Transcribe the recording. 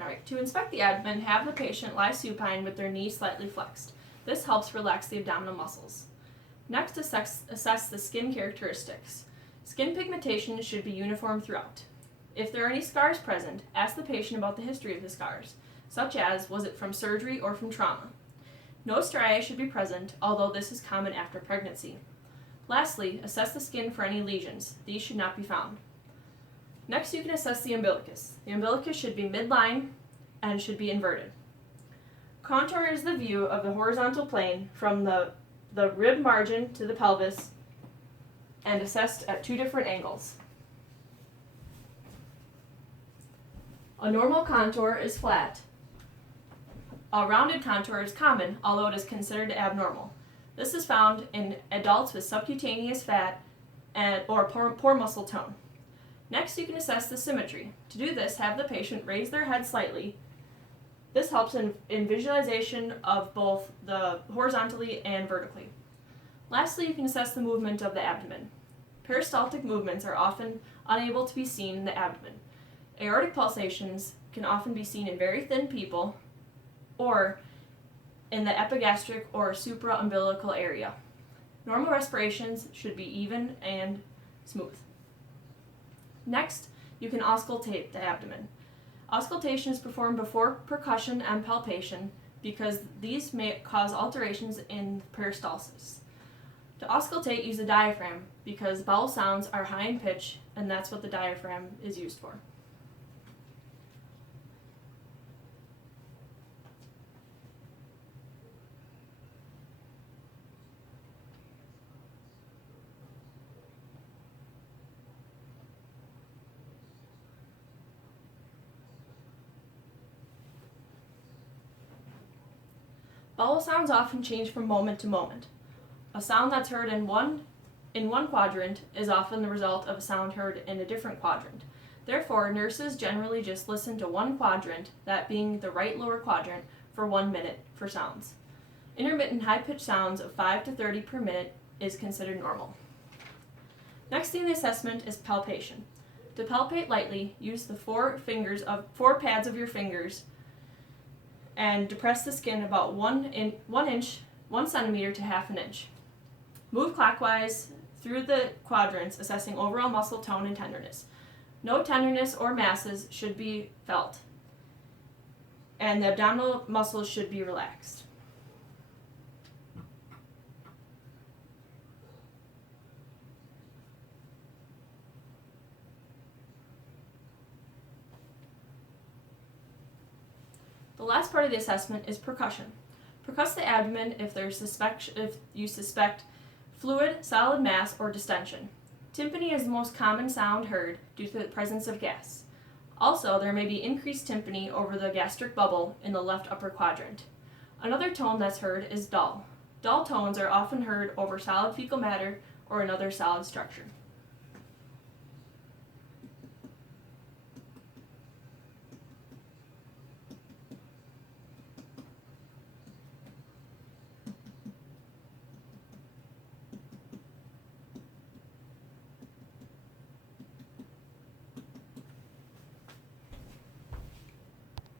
Alright, to inspect the abdomen, have the patient lie supine with their knees slightly flexed. This helps relax the abdominal muscles. Next, assess the skin characteristics. Skin pigmentation should be uniform throughout. If there are any scars present, ask the patient about the history of the scars, such as was it from surgery or from trauma. No striae should be present, although this is common after pregnancy. Lastly, assess the skin for any lesions. These should not be found. Next, you can assess the umbilicus. The umbilicus should be midline and should be inverted. Contour is the view of the horizontal plane from the rib margin to the pelvis and assessed at two different angles. A normal contour is flat. A rounded contour is common, although it is considered abnormal. This is found in adults with subcutaneous fat or poor muscle tone. Next, you can assess the symmetry. To do this, have the patient raise their head slightly. This helps in visualization of both the horizontally and vertically. Lastly, you can assess the movement of the abdomen. Peristaltic movements are often unable to be seen in the abdomen. Aortic pulsations can often be seen in very thin people or in the epigastric or supraumbilical area. Normal respirations should be even and smooth. Next, you can auscultate the abdomen. Auscultation is performed before percussion and palpation because these may cause alterations in peristalsis. To auscultate, use the diaphragm because bowel sounds are high in pitch, and that's what the diaphragm is used for. Bowel sounds often change from moment to moment. A sound that's heard in one quadrant is often the result of a sound heard in a different quadrant. Therefore, nurses generally just listen to one quadrant, that being the right lower quadrant, for 1 minute for sounds. Intermittent high-pitched sounds of 5 to 30 per minute is considered normal. Next in the assessment is palpation. To palpate lightly, use the four pads of your fingers and depress the skin about 1 centimeter to half an inch. Move clockwise through the quadrants, assessing overall muscle tone and tenderness. No tenderness or masses should be felt, and the abdominal muscles should be relaxed. The last part of the assessment is percussion. Percuss the abdomen if you suspect fluid, solid mass, or distension. Tympany is the most common sound heard due to the presence of gas. Also, there may be increased tympany over the gastric bubble in the left upper quadrant. Another tone that's heard is dull. Dull tones are often heard over solid fecal matter or another solid structure.